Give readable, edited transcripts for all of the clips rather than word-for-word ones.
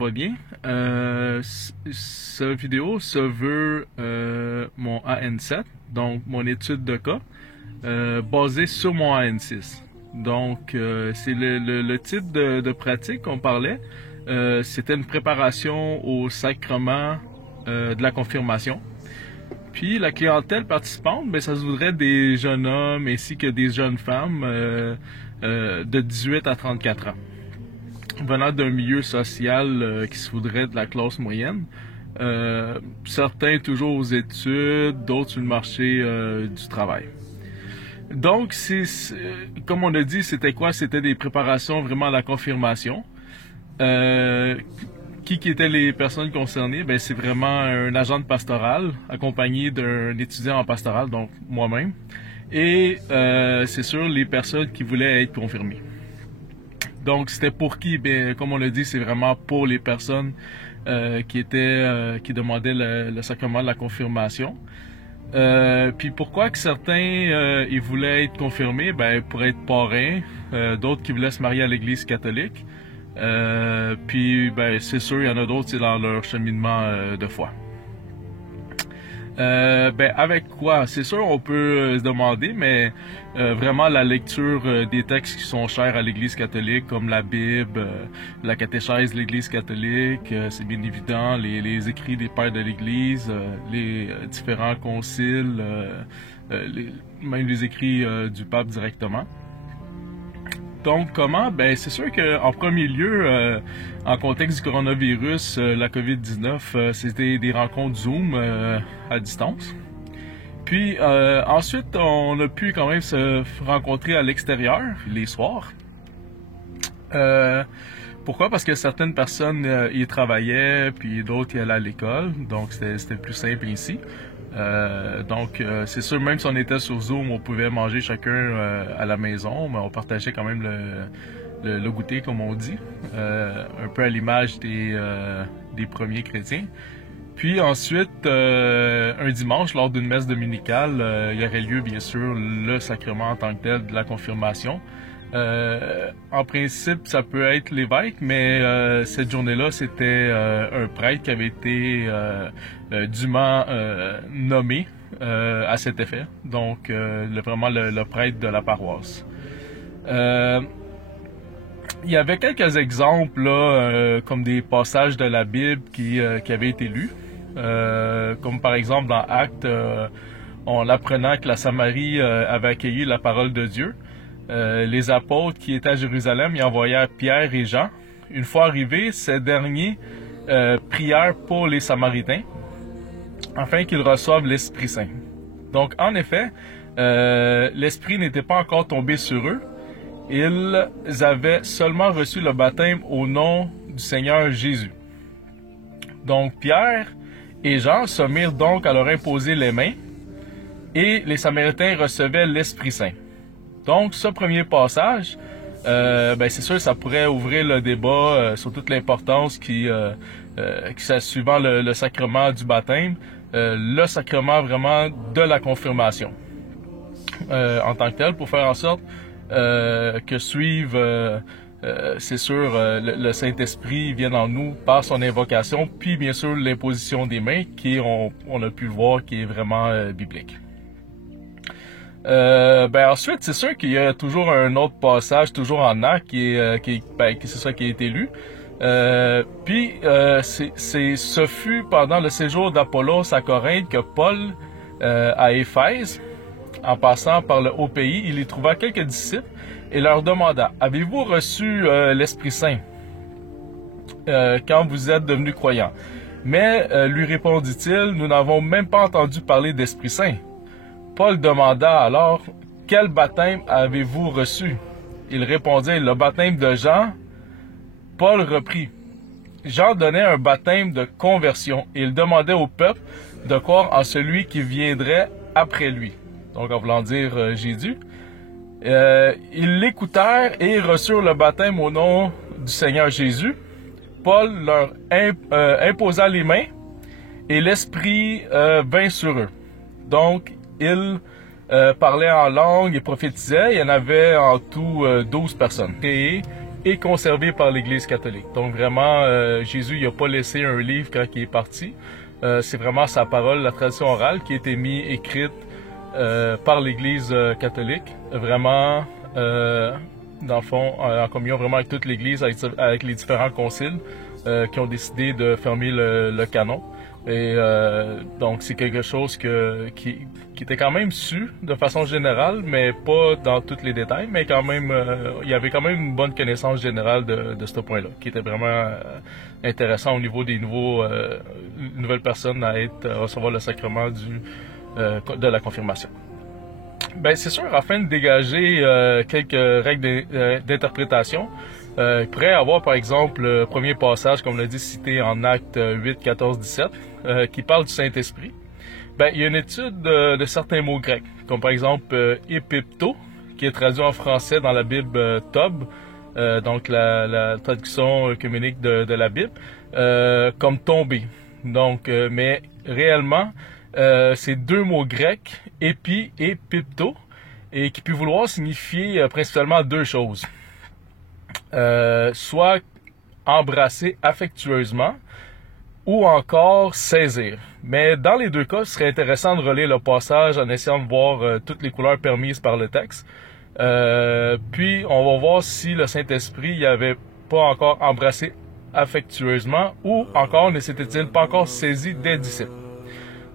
va bien. Cette vidéo se veut mon AN7, donc mon étude de cas, basée sur mon AN6. Donc, c'est le type de pratique qu'on parlait. C'était une préparation au sacrement de la confirmation. Puis la clientèle participante, ben, ça se voudrait des jeunes hommes ainsi que des jeunes femmes de 18 à 34 ans, venant d'un milieu social qui se voudrait de la classe moyenne. Certains toujours aux études, d'autres sur le marché du travail. Donc, comme on a dit, c'était quoi? C'était des préparations vraiment à la confirmation. Qui étaient les personnes concernées? Ben, c'est vraiment un agent de pastoral accompagné d'un étudiant en pastoral, donc moi-même. Et c'est sûr, les personnes qui voulaient être confirmées. Donc, c'était pour qui? Ben, comme on l'a dit, c'est vraiment pour les personnes qui demandaient le sacrement de la confirmation. Puis pourquoi que certains ils voulaient être confirmés? Ben, pour être parrains, d'autres qui voulaient se marier à l'Église catholique. Puis ben, c'est sûr, il y en a d'autres, c'est dans leur cheminement de foi. Ben, avec quoi? C'est sûr, on peut se demander, mais vraiment la lecture des textes qui sont chers à l'Église catholique, comme la Bible, la catéchèse de l'Église catholique, c'est bien évident, les écrits des pères de l'Église, les différents conciles, même les écrits du pape directement. Donc, comment? Ben, c'est sûr qu'en premier lieu, en contexte du coronavirus, la COVID-19, c'était des rencontres Zoom à distance. Puis, ensuite, on a pu quand même se rencontrer à l'extérieur, les soirs. Pourquoi? Parce que certaines personnes y travaillaient, puis d'autres y allaient à l'école. Donc, c'était plus simple ici. Donc, c'est sûr, même si on était sur Zoom, on pouvait manger chacun à la maison, mais on partageait quand même le goûter, comme on dit, un peu à l'image des premiers chrétiens. Puis ensuite, un dimanche, lors d'une messe dominicale, il y aurait lieu, bien sûr, le sacrement en tant que tel de la confirmation. En principe, ça peut être l'évêque, mais cette journée-là, c'était un prêtre qui avait été dûment nommé à cet effet. Donc, vraiment le prêtre de la paroisse. Il y avait quelques exemples, là, comme des passages de la Bible qui avaient été lus. Comme par exemple dans Actes, on apprenant que la Samarie avait accueilli la parole de Dieu. Les apôtres qui étaient à Jérusalem y envoyèrent Pierre et Jean. Une fois arrivés, ces derniers prièrent pour les Samaritains afin qu'ils reçoivent l'Esprit Saint. Donc, en effet, l'Esprit n'était pas encore tombé sur eux. Ils avaient seulement reçu le baptême au nom du Seigneur Jésus. Donc, Pierre et Jean se mirent donc à leur imposer les mains et les Samaritains recevaient l'Esprit Saint. Donc, ce premier passage, ben, c'est sûr, ça pourrait ouvrir le débat sur toute l'importance qui suivant le sacrement du baptême, le sacrement vraiment de la confirmation en tant que tel, pour faire en sorte que suive, c'est sûr, le Saint-Esprit vienne en nous par son invocation, puis bien sûr l'imposition des mains, qui on a pu le voir, qui est vraiment biblique. Ben ensuite, c'est sûr qu'il y a toujours un autre passage, toujours en Actes, qui c'est ça qui a été lu. Puis ce fut pendant le séjour d'Apollos à Corinthe que Paul, à Éphèse, en passant par le haut pays, il y trouva quelques disciples et leur demanda: avez-vous reçu l'Esprit Saint quand vous êtes devenus croyants? Mais lui répondit-il: nous n'avons même pas entendu parler d'Esprit Saint. Paul demanda alors: quel baptême avez-vous reçu? Ils répondirent: le baptême de Jean. Paul reprit: Jean donnait un baptême de conversion et il demandait au peuple de croire en celui qui viendrait après lui. Donc, en voulant dire Jésus. Ils l'écoutèrent et reçurent le baptême au nom du Seigneur Jésus. Paul leur imposa les mains et l'Esprit vint sur eux. Donc, ils parlaient en langue et prophétisaient. Il y en avait en tout 12 personnes. Et est conservé par l'Église catholique. Donc vraiment, Jésus n'a pas laissé un livre quand il est parti. C'est vraiment sa parole, la tradition orale qui a été mise écrite par l'Église catholique. Vraiment, dans le fond, en communion vraiment avec toute l'Église, avec les différents conciles qui ont décidé de fermer le canon. Et donc c'est quelque chose qui était quand même su de façon générale, mais pas dans tous les détails, mais quand même il y avait quand même une bonne connaissance générale de ce point-là, qui était vraiment intéressant au niveau des nouvelles personnes à recevoir le sacrement de la confirmation. Ben c'est sûr, afin de dégager quelques règles d'interprétation, il pourrait y avoir par exemple le premier passage, comme on l'a dit, cité en Actes 8, 14, 17, qui parle du Saint-Esprit. Ben, il y a une étude de certains mots grecs, comme par exemple epipto, qui est traduit en français dans la Bible Tob, donc la traduction œcuménique de la Bible, comme tomber. Donc, mais réellement, c'est deux mots grecs, épi et pipto, et qui peut vouloir signifier principalement deux choses. Soit embrasser affectueusement ou encore saisir. Mais dans les deux cas, ce serait intéressant de relire le passage en essayant de voir toutes les couleurs permises par le texte. Puis, on va voir si le Saint-Esprit n'y avait pas encore embrassé affectueusement ou encore ne s'était-il pas encore saisi des disciples.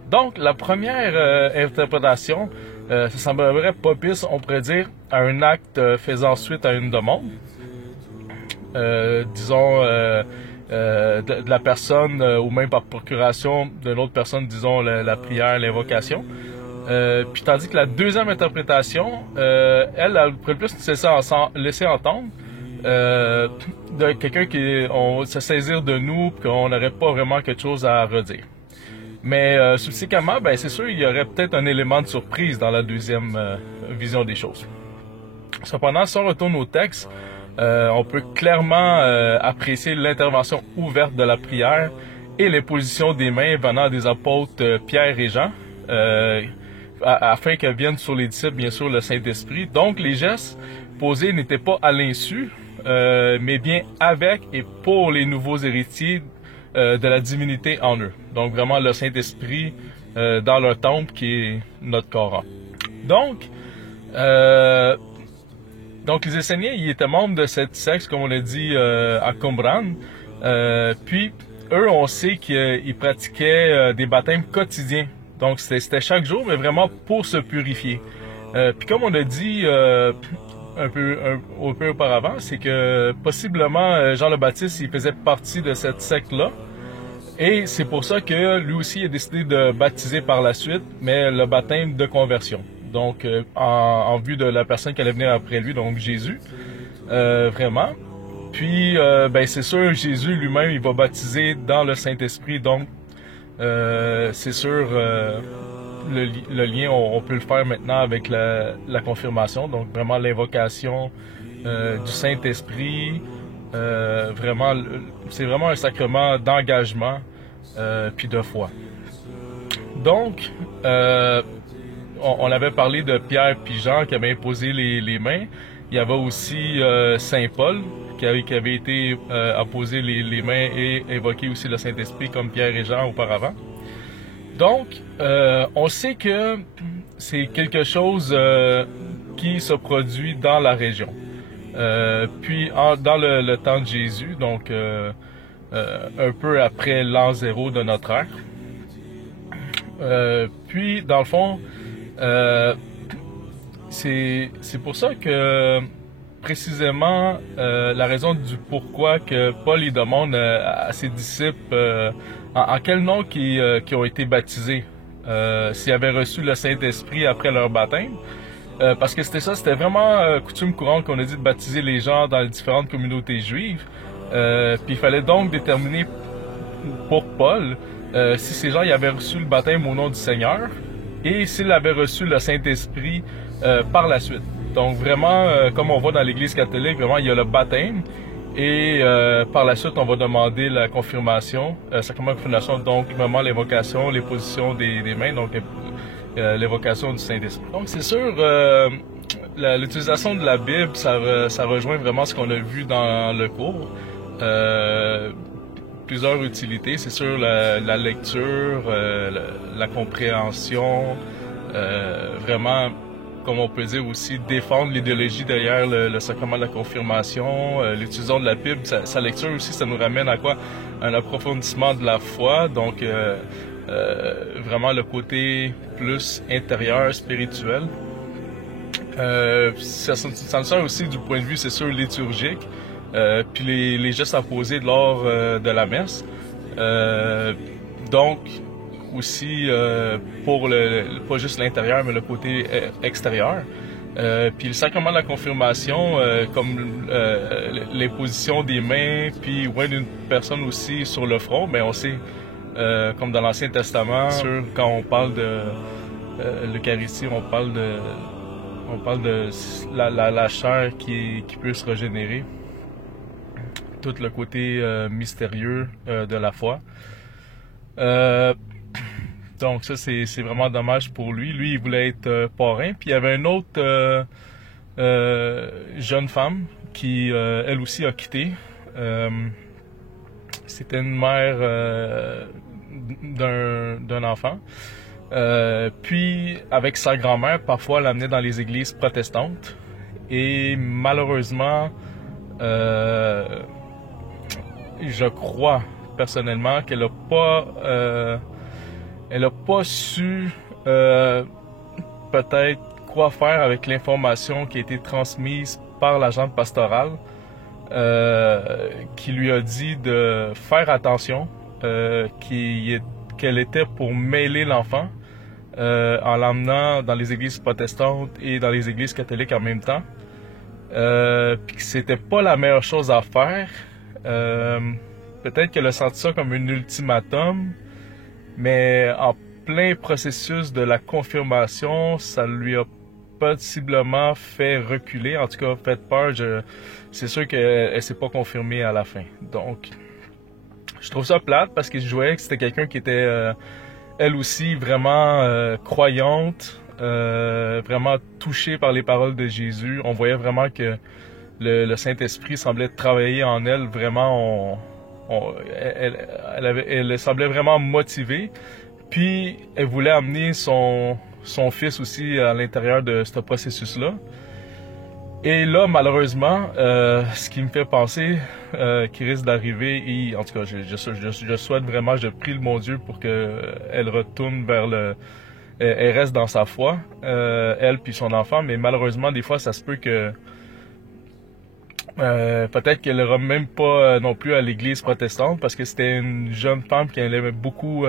Donc, la première interprétation, ça semblerait propice, on pourrait dire, à un acte faisant suite à une demande. Disons, de la personne ou même par procuration d'une autre personne, disons, la prière, l'invocation. Puis tandis que la deuxième interprétation, elle pourrait plus nous laisser entendre de quelqu'un qui se saisir de nous, qu'on n'aurait pas vraiment quelque chose à redire. Mais subséquemment, ben c'est sûr, il y aurait peut-être un élément de surprise dans la deuxième vision des choses. Cependant, si on retourne au texte, on peut clairement apprécier l'intervention ouverte de la prière et les positions des mains venant des apôtres Pierre et Jean, afin que vienne sur les disciples, bien sûr, le Saint-Esprit. Donc, les gestes posés n'étaient pas à l'insu, mais bien avec et pour les nouveaux héritiers de la divinité en eux. Donc, vraiment, le Saint-Esprit dans leur temple qui est notre Coran. Donc, les Esséniens, ils étaient membres de cette secte, comme on l'a dit, à Qumran. Puis, eux, on sait qu'ils pratiquaient des baptêmes quotidiens. Donc, c'était chaque jour, mais vraiment pour se purifier. Puis, comme on a dit un peu auparavant, c'est que possiblement Jean le Baptiste, il faisait partie de cette secte-là. Et c'est pour ça que lui aussi a décidé de baptiser par la suite, mais le baptême de conversion. Donc, en vue de la personne qui allait venir après lui, donc Jésus, vraiment. Puis, ben c'est sûr, Jésus lui-même, il va baptiser dans le Saint-Esprit. Donc, c'est sûr, le lien, on peut le faire maintenant avec la confirmation. Donc, vraiment l'invocation du Saint-Esprit. Vraiment, c'est vraiment un sacrement d'engagement puis de foi. Donc, on avait parlé de Pierre puis Jean qui avaient imposé les mains. Il y avait aussi Saint Paul qui avait été apposé les mains et évoqué aussi le Saint-Esprit comme Pierre et Jean auparavant. Donc, on sait que c'est quelque chose qui se produit dans la région. Puis, dans le temps de Jésus, donc un peu après l'an 0 de notre ère. Puis, dans le fond, c'est pour ça que précisément la raison du pourquoi que Paul il demande à ses disciples en quel nom qui ont été baptisés, s'ils avaient reçu le Saint-Esprit après leur baptême. Parce que c'était vraiment coutume courante qu'on a dit de baptiser les gens dans les différentes communautés juives. Puis il fallait donc déterminer pour Paul si ces gens y avaient reçu le baptême au nom du Seigneur et s'ils avaient reçu le Saint-Esprit par la suite. Donc vraiment, comme on voit dans l'Église catholique, vraiment il y a le baptême et par la suite on va demander la confirmation, sacrement de confirmation, donc vraiment l'évocation, les positions des mains, donc l'évocation du Saint-Esprit. Donc c'est sûr, l'utilisation de la Bible, ça rejoint vraiment ce qu'on a vu dans le cours. Plusieurs utilités, c'est sûr la lecture, la compréhension, vraiment, comme on peut dire aussi, défendre l'idéologie derrière le sacrement de la confirmation, l'utilisation de la Bible, sa lecture aussi, ça nous ramène à quoi? Un approfondissement de la foi, donc vraiment le côté plus intérieur, spirituel. Ça nous sert aussi du point de vue, c'est sûr, liturgique, puis les gestes à poser lors de la messe. Donc, aussi pour pas juste l'intérieur, mais le côté extérieur. Puis le sacrement de la confirmation, comme l'imposition des mains, puis ouais, d'une personne aussi sur le front, mais on sait, comme dans l'Ancien Testament, quand on parle de l'Eucharistie, on parle de la chair qui peut se régénérer. Tout le côté mystérieux de la foi. Donc ça, c'est vraiment dommage pour lui. Lui, il voulait être parrain. Puis il y avait une autre jeune femme qui, elle aussi, a quitté. C'était une mère d'un enfant. Puis, avec sa grand-mère, parfois, elle l'amenait dans les églises protestantes. Et malheureusement, je crois personnellement qu'elle n'a pas su peut-être quoi faire avec l'information qui a été transmise par l'agente pastorale, qui lui a dit de faire attention, qu'elle était pour mêler l'enfant en l'emmenant dans les églises protestantes et dans les églises catholiques en même temps, puis que c'était pas la meilleure chose à faire. Peut-être qu'elle a senti ça comme un ultimatum, mais en plein processus de la confirmation, ça lui a possiblement fait reculer, en tout cas fait peur. C'est sûr qu'elle s'est pas confirmée à la fin. Donc, je trouve ça plate parce que je voyais que c'était quelqu'un qui était, elle aussi, vraiment croyante, vraiment touchée par les paroles de Jésus. On voyait vraiment que le Saint-Esprit semblait travailler en elle. Vraiment, elle semblait vraiment motivée. Puis, elle voulait amener son fils aussi à l'intérieur de ce processus-là. Et là, malheureusement, ce qui me fait penser qu'il risque d'arriver, et en tout cas, je souhaite vraiment, je prie le bon Dieu pour qu'elle retourne vers elle reste dans sa foi, elle puis son enfant, mais malheureusement, des fois, ça se peut que peut-être qu'elle n'ira même pas non plus à l'église protestante, parce que c'était une jeune femme qui aimait beaucoup,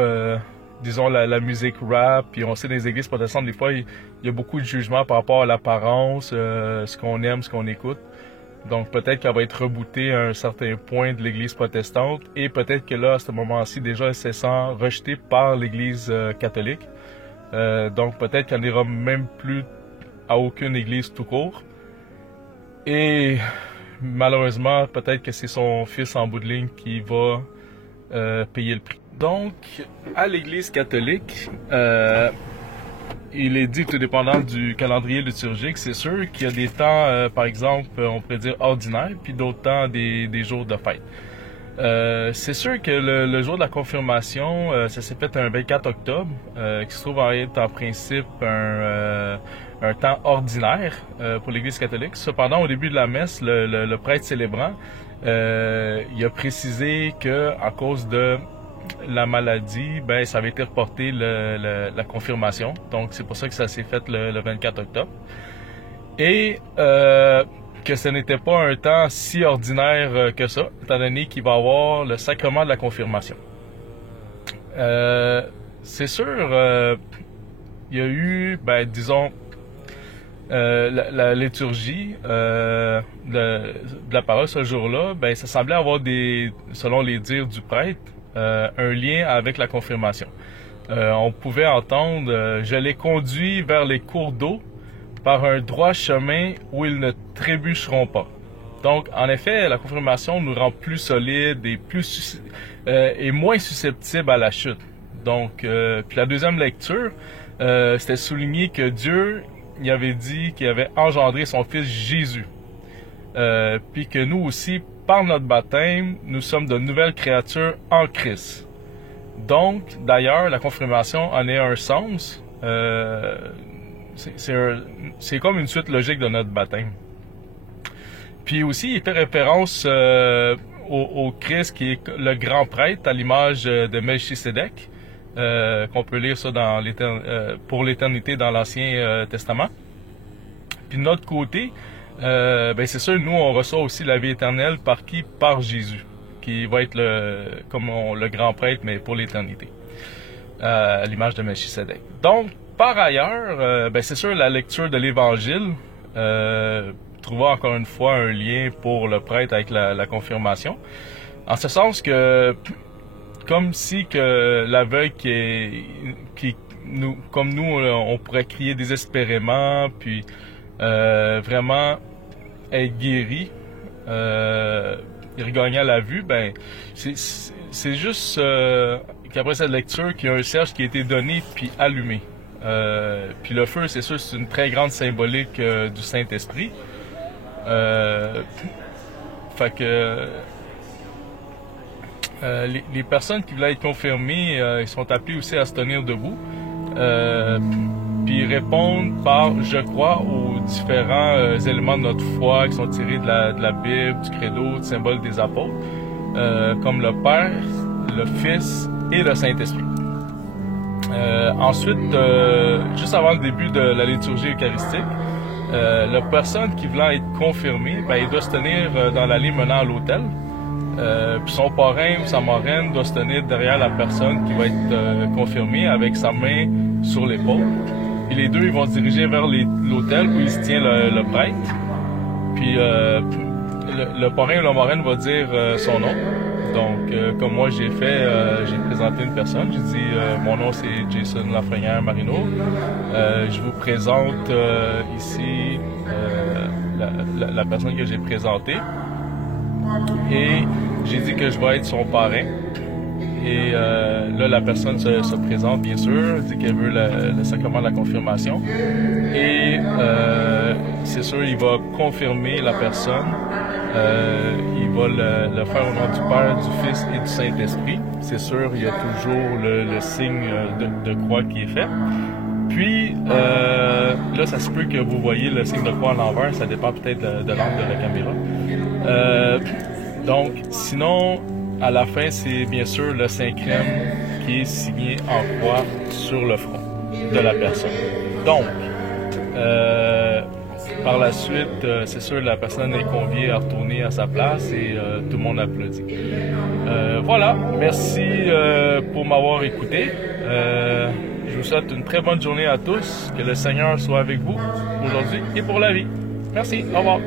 disons, la musique rap, puis on sait dans les églises protestantes, des fois, il y a beaucoup de jugement par rapport à l'apparence, ce qu'on aime, ce qu'on écoute. Donc peut-être qu'elle va être rebootée à un certain point de l'église protestante, et peut-être que là, à ce moment-ci, déjà, elle se sent rejetée par l'église catholique. Donc peut-être qu'elle n'ira même plus à aucune église tout court. Et malheureusement, peut-être que c'est son fils en bout de ligne qui va payer le prix. Donc, à l'Église catholique, il est dit, tout dépendant du calendrier liturgique, c'est sûr qu'il y a des temps, par exemple, on pourrait dire ordinaires, puis d'autres temps, des jours de fête. C'est sûr que le jour de la confirmation, ça s'est fait un 24 octobre, qui se trouve être en principe un temps ordinaire pour l'Église catholique. Cependant, au début de la messe, le prêtre célébrant, il a précisé que à cause de la maladie, ben ça avait été reporté la confirmation. Donc c'est pour ça que ça s'est fait le 24 octobre. Et que ce n'était pas un temps si ordinaire que ça, étant donné qu'il va y avoir le sacrement de la confirmation. C'est sûr, il y a eu, ben disons, la liturgie de la parole ce jour-là, ben ça semblait avoir selon les dires du prêtre, un lien avec la confirmation. On pouvait entendre « Je les conduis vers les cours d'eau par un droit chemin où ils ne trébucheront pas ». Donc, en effet, la confirmation nous rend plus solides et moins susceptibles à la chute. Donc, puis la deuxième lecture, c'était souligné que Dieu il avait dit qu'il avait engendré son fils Jésus. Puis que nous aussi, par notre baptême, nous sommes de nouvelles créatures en Christ. Donc, d'ailleurs, la confirmation en est un sens. C'est comme une suite logique de notre baptême. Puis aussi, il fait référence au Christ qui est le grand prêtre à l'image de Melchisédek, qu'on peut lire ça dans pour l'éternité dans l'Ancien Testament. Puis de notre côté, c'est sûr, nous, on reçoit aussi la vie éternelle par qui? Par Jésus, qui va être le grand prêtre, mais pour l'éternité, à l'image de Melchisédek. Donc, par ailleurs, c'est sûr, la lecture de l'Évangile trouvera encore une fois un lien pour le prêtre avec la confirmation. En ce sens que, comme si que l'aveugle comme nous, on pourrait crier désespérément, puis vraiment être guéri, et regagner la vue, c'est juste qu'après cette lecture, qu'il y a un cierge qui a été donné puis allumé. Puis le feu, c'est sûr, c'est une très grande symbolique du Saint-Esprit. Fait que les personnes qui veulent être confirmées, ils sont appelés aussi à se tenir debout, puis répondre par je crois aux différents éléments de notre foi qui sont tirés de la Bible, du credo, du symbole des apôtres, comme le Père, le Fils et le Saint-Esprit. Ensuite, juste avant le début de la liturgie eucharistique, la personne qui veut être confirmée, il doit se tenir dans l'allée menant à l'autel. Puis son parrain ou sa marraine doit se tenir derrière la personne qui va être confirmée avec sa main sur l'épaule. Puis les deux, ils vont se diriger vers l'autel où il se tient le prêtre. Puis le parrain ou la marraine va dire son nom. Donc, comme moi j'ai fait, j'ai présenté une personne. J'ai dit mon nom c'est Jason Lafrenière Marino. Je vous présente ici la personne que j'ai présentée. Et j'ai dit que je vais être son parrain. Et là, la personne se présente, bien sûr, dit qu'elle veut le sacrement de la confirmation. Et c'est sûr, il va confirmer la personne. Il va le faire au nom du Père, du Fils et du Saint-Esprit. C'est sûr, il y a toujours le signe de croix qui est fait. Puis, là, ça se peut que vous voyez le signe de croix à l'envers. Ça dépend peut-être de l'angle de la caméra. Donc, sinon, à la fin, c'est bien sûr le Saint-Crème qui est signé en croix sur le front de la personne. Donc, par la suite, c'est sûr, la personne est conviée à retourner à sa place et tout le monde applaudit. Voilà, merci pour m'avoir écouté. Je vous souhaite une très bonne journée à tous. Que le Seigneur soit avec vous aujourd'hui et pour la vie. Merci, au revoir.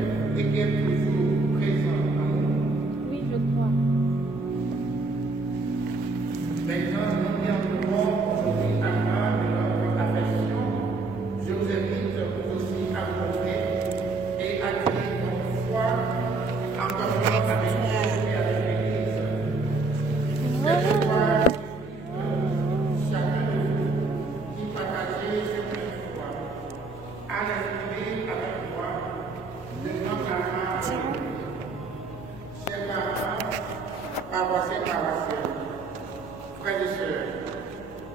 Frères et sœurs,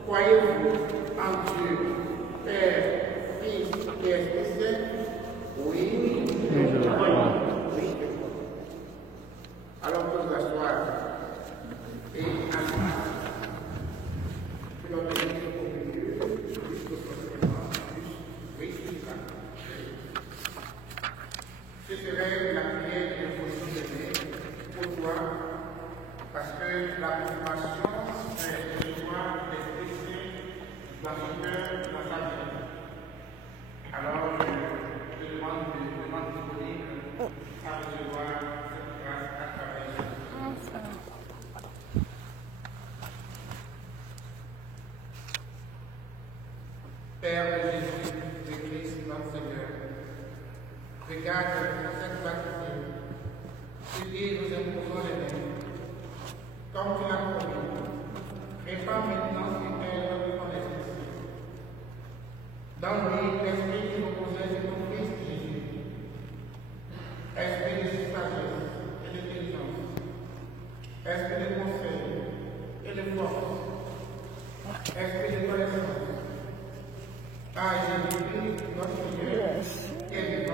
croyez-vous en Dieu, Père, Fils et Esprit Saint? Oui. Je crois. Alors pour vous asseoir et asseoir. Que l'on bénisse au milieu, jusqu'au prochainement, oui, c'est ça. Ce serait la prière de l'infaution de Dieu pour toi, parce que la confirmation, c'est de recevoir l'Esprit Saint dans son cœur, dans sa vie. Alors, je demande disponible à recevoir cette grâce à travers Jésus. Père de Jésus, de Christ, notre Seigneur, regarde cette baptisée, tu dis, nous imposons les mains. Comme tu l'as promis, répands maintenant sur elle ton esprit. Dans lui, l'esprit qui repose esprit de connaissance. À Jésus-Christ, notre Seigneur, Yes. et